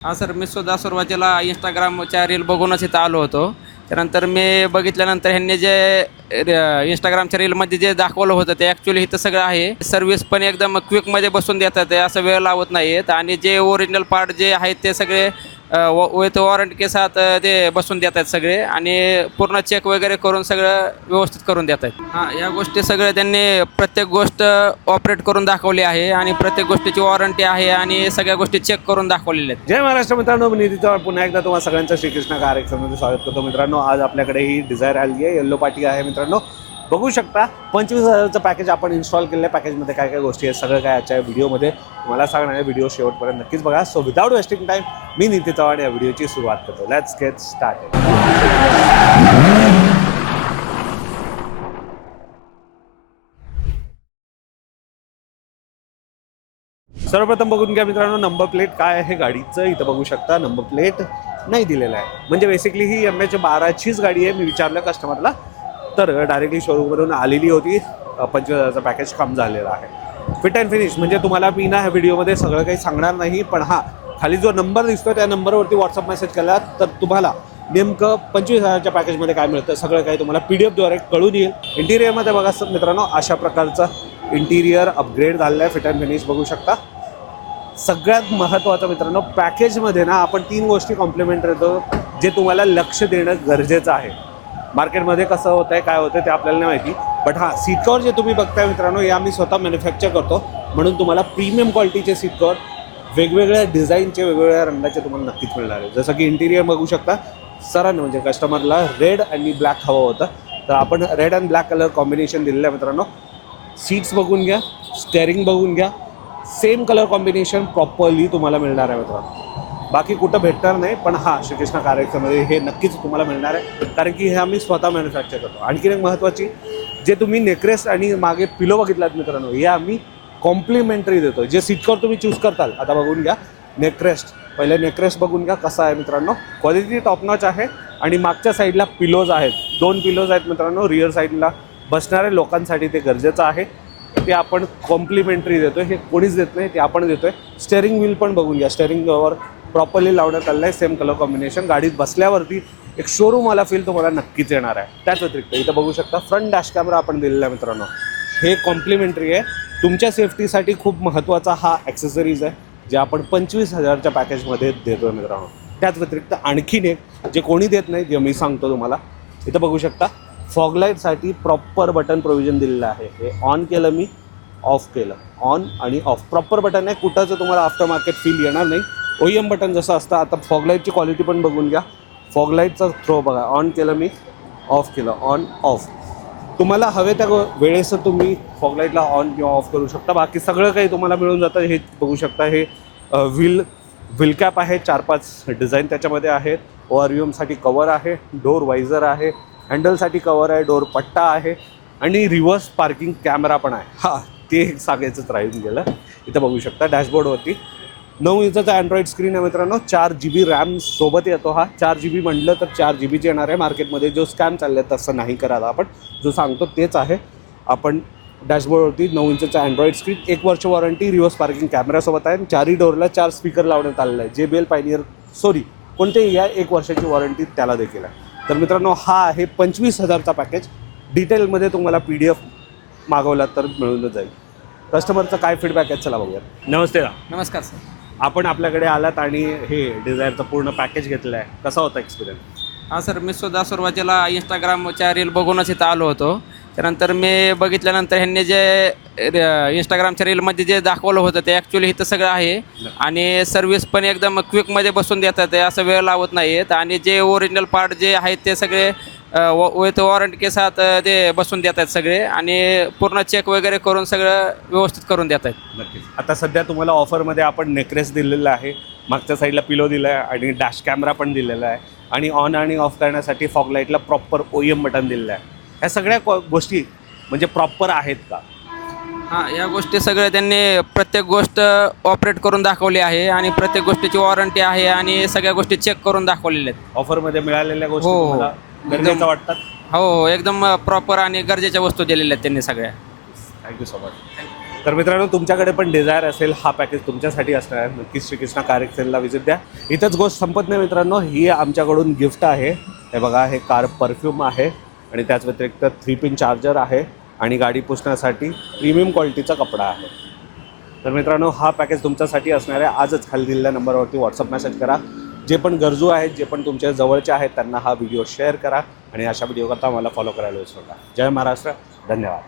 हां सर, मी सुद्धा सुरुवातीला इंस्टाग्रामच्या रील बघूनच इथं आलो होतो. त्यानंतर मी बघितल्यानंतर ह्यांनी जे इंस्टाग्रामच्या रीलमध्ये जे दाखवलं होतं ते ॲक्च्युली इथं सगळं आहे. सर्व्हिस पण एकदम क्विकमध्ये बसून देतात आहे, असं वेळ लावत नाही आहेत आणि जे ओरिजिनल पार्ट जे आहेत ते सगळे विथ वॉरंटी के साथ ते बसून देत आहेत सगळे आणि पूर्ण चेक वगैरे करून सगळं व्यवस्थित करून देत आहेत. हां, या गोष्टी सगळ्या त्यांनी प्रत्येक गोष्ट ऑपरेट करून दाखवली आहे आणि प्रत्येक गोष्टीची वॉरंटी आहे आणि सगळ्या गोष्टी चेक करून दाखवलेल्या आहेत. जय महाराष्ट्र मित्रांनो, मी निधी चव्हाण पुन्हा एकदा तुम्हाला सगळ्यांचं श्रीकृष्ण कार्यक्रमामध्ये स्वागत करतो. मित्रांनो, आज आपल्याकडे ही डिझायर आली आहे, येल्लो पार्टी आहे. मित्रांनो, बघू शकता 25,000चं पॅकेज आपण इन्स्टॉल केलेलं आहे. पॅकेजमध्ये काय काय गोष्टी आहेत सगळं काय आजच्या व्हिडिओमध्ये तुम्हाला सांगणार आहे. व्हिडिओ शेवटपर्यंत नक्कीच बघा. सो विदाउट वेस्टिंग टाईम मी निधी चव्हाण या व्हिडिओची सुरुवात करतो. Let's get start. सर्वप्रथम बघून घ्या मित्रांनो, नंबर प्लेट काय आहे गाडीचं. इथं बघू शकता नंबर प्लेट नाही दिलेला आहे. म्हणजे बेसिकली ही MH12चीच गाडी आहे. मी विचारलं कस्टमरला तर डायरेक्टली शोरूमवरून आलेली होती. 25,000चं पॅकेज कम झालेलं आहे. फिट अँड फिनिश म्हणजे तुम्हाला मी ना ह्या व्हिडिओमध्ये सगळं काही सांगणार नाही, पण हां, खाली जो नंबर दिसतो त्या नंबरवरती व्हॉट्सअप मेसेज केला तर तुम्हाला नेमकं 25,000च्या पॅकेजमध्ये काय मिळतं सगळं काही तुम्हाला PDF द्वारे कळून येईल. इंटिरियरमध्ये बघा मित्रांनो, अशा प्रकारचं इंटिरियर अपग्रेड झालेलं आहे. फिट अँड फिनिश बघू शकता. सगळ्यात महत्त्वाचं मित्रांनो, पॅकेजमध्ये ना आपण 3 गोष्टी कॉम्प्लिमेंटरी देतो जे तुम्हाला लक्ष देणं गरजेचं आहे. मार्केटमध्ये कसं होतं आहे काय होतं ते आपल्याला नाही माहिती, बट हां, सीट कवर जे तुम्ही बघताय मित्रांनो, हे आम्ही स्वतः मॅन्युफॅक्चर करतो. म्हणून तुम्हाला प्रीमियम क्वालिटीचे सीट कवर वेगवेगळ्या डिझाईनचे वेगवेगळ्या रंगाचे तुम्हाला नक्कीच मिळणार आहे. जसं की इंटिरियर बघू शकता. सरांनी म्हणजे कस्टमरला रेड आणि ब्लॅक हवं होतं, तर आपण red and black colour combination दिलेलं आहे मित्रांनो. सीट्स बघून घ्या, स्टेअरिंग बघून घ्या, सेम कलर कॉम्बिनेशन प्रॉपरली तुम्हाला मिळणार आहे मित्रांनो. बाकी कुठं भेटणार नाही, पण हां, श्रीकृष्ण कार्यक्रमामध्ये हे नक्कीच तुम्हाला मिळणार आहे, कारण की हे आम्ही स्वतः मॅन्युफॅक्चर करतो. आणखी एक महत्त्वाची, जे तुम्ही नेकरेस्ट आणि मागे पिलो बघितलात मित्रांनो, हे आम्ही कॉम्प्लिमेंटरी देतो. जे सीट कवर तुम्ही चूज करताल, आता बघून घ्या नेकरेस्ट. पहिले नेकरेस्ट बघून घ्या कसा आहे मित्रांनो. क्वालिटी टॉप नॉच आहे आणि मागच्या साईडला पिलोज आहेत. 2 पिलोज आहेत मित्रांनो. रिअर साईडला बसणाऱ्या लोकांसाठी ते गरजेचं आहे. ते आपण कॉम्प्लिमेंटरी देतो. हे कोणीच देत नाही, ते आपण देतो आहे. स्टेअरिंग व्हील पण बघून घ्या. स्टेअरिंगवर प्रॉपरली लावण्यात आलेलं आहे. Same colour combination. गाडीत बसल्यावरती एक शोरूमवाला फील तुम्हाला नक्कीच येणार आहे. त्याच व्यतिरिक्त इथं बघू शकता फ्रंट डॅश कॅमेरा आपण दिलेला आहे मित्रांनो. हे कॉम्प्लिमेंटरी आहे. तुमच्या सेफ्टीसाठी खूप महत्त्वाचा हा ॲक्सेसरीज आहे, जे आपण 25,000च्या पॅकेजमध्ये देतो आहे मित्रांनो. त्याच व्यतिरिक्त आणखीन एक जे कोणी देत नाही, जे मी सांगतो तुम्हाला. इथं बघू शकता फॉगलाईटसाठी प्रॉपर बटन प्रोव्हिजन दिलेलं आहे. हे ऑन केलं, मी ऑफ केलं, ऑन आणि ऑफ प्रॉपर बटन आहे. कुठंच तुम्हाला आफ्टर मार्केट फील येणार नाही. OEM बटन जसं असतं. आता फॉगलाईटची क्वालिटी पण बघून घ्या. फॉगलाईटचा थ्रो बघा. ऑन केलं मी, ऑफ केलं, ऑन ऑफ. तुम्हाला हवे त्या वेळेस तुम्ही फॉगलाईटला ऑन किंवा ऑफ करू शकता. बाकी सगळं काही तुम्हाला मिळून जातं. हे बघू शकता. हे व्हील कॅप आहे. 4-5 डिझाईन त्याच्यामध्ये आहेत. ORVMसाठी कवर आहे. डोर वायझर आहे. हँडलसाठी कवर आहे. डोर पट्टा आहे आणि रिव्हर्स पार्किंग कॅमेरा पण आहे. हां, ते सांगायचंच राहून गेलं. इथं बघू शकता डॅशबोर्डवरती 9 इंचाचा अँड्रॉइड स्क्रीन आहे मित्रांनो. 4 GB रॅम सोबत येतो. हा 4 GB म्हटलं तर 4 GBची येणार आहे. मार्केटमध्ये जो स्कॅम चालले तसं नाही करायला. आपण जो सांगतो तेच आहे. आपण डॅशबोर्डवरती 9 इंचाचा अँड्रॉइड स्क्रीन, 1 वर्ष वॉरंटी, रिव्हर्स पार्किंग कॅमेरासोबत आहे. 4ही डोरला 4 स्पीकर लावण्यात आलेला आहे. JBL पायनियर कोणतेही या 1 वर्षाची वॉरंटी त्याला देखील आहे. तर मित्रांनो, हा आहे 25,000चा पॅकेज. डिटेलमध्ये तुम्हाला PDF मागवला तर मिळूनच जाईल. कस्टमरचा काय फीडबॅक आहे चला बघूया. नमस्ते. नमस्कार सर. आपण आपल्याकडे आलात आणि हे डिझायरचं पूर्ण पॅकेज घेतलं आहे. कसा होता एक्सपिरियन्स? हां सर, मी सुद्धा सुरुवातीला इंस्टाग्रामच्या रील बघूनच इथं आलो होतो. त्यानंतर मी बघितल्यानंतर ह्यांनी जे इंस्टाग्रामच्या रीलमध्ये जे दाखवलं होतं ते ॲक्च्युली इथं सगळं आहे आणि सर्व्हिस पण एकदम क्विकमध्ये बसून देतात आहे, असं वेळ लावत नाही आहेत आणि जे ओरिजिनल पार्ट जे आहेत ते सगळे विथ वॉरंटी के साथ ते बसून देत आहेत सगळे आणि पूर्ण चेक वगैरे करून सगळं व्यवस्थित करून देत आहेत. नक्कीच. आता सध्या तुम्हाला ऑफरमध्ये आपण नेकरेस दिलेला आहे. मागच्या साईडला पिलो दिला आहे आणि डॅश कॅमेरा पण दिलेला आहे आणि ऑन आणि ऑफ करण्यासाठी फॉगलाईटला प्रॉपर OEM बटन दिलेलं आहे. ह्या सगळ्या गोष्टी म्हणजे प्रॉपर आहेत का? हां, या गोष्टी सगळ्या त्यांनी प्रत्येक गोष्ट ऑपरेट करून दाखवली आहे आणि प्रत्येक गोष्टीची वॉरंटी आहे आणि सगळ्या गोष्टी चेक करून दाखवलेल्या आहेत. ऑफरमध्ये मिळालेल्या गोष्टी हो, तुम्हाला गरजेच्या वाटतात? हो, एकदम प्रॉपर आणि गरजेच्या वस्तू दिलेल्या आहेत त्यांनी सगळ्या. Thank you so much. तर मित्रांनो तुमच्याकडे पण डिझायर असेल हा पॅकेज तुमच्यासाठी असणार आहे, नक्कीच श्रीकृष्णा कार एक्सेलला व्हिजिट द्या. इथंच गोष्ट संपत नाही मित्रांनो, ही आमच्याकडून गिफ्ट आहे. हे बघा, हे कार परफ्यूम आहे आणि त्याच व्यतिरिक्त 3 पिन चार्जर आहे आणि गाडी पुसण्यासाठी प्रीमियम क्वालिटीचा कपडा आहे. तर मित्रांनो हा पॅकेज तुमच्यासाठी असणार आहे. आजच खाली दिलेल्या नंबरवरती व्हॉट्सअप मेसेज करा. जे पण गरजू आहेत, जे पण तुमच्या जवळचे आहेत त्यांना हा व्हिडिओ शेअर करा आणि अशा व्हिडिओ करता मला फॉलो करायला विसरू नका. जय महाराष्ट्र, धन्यवाद.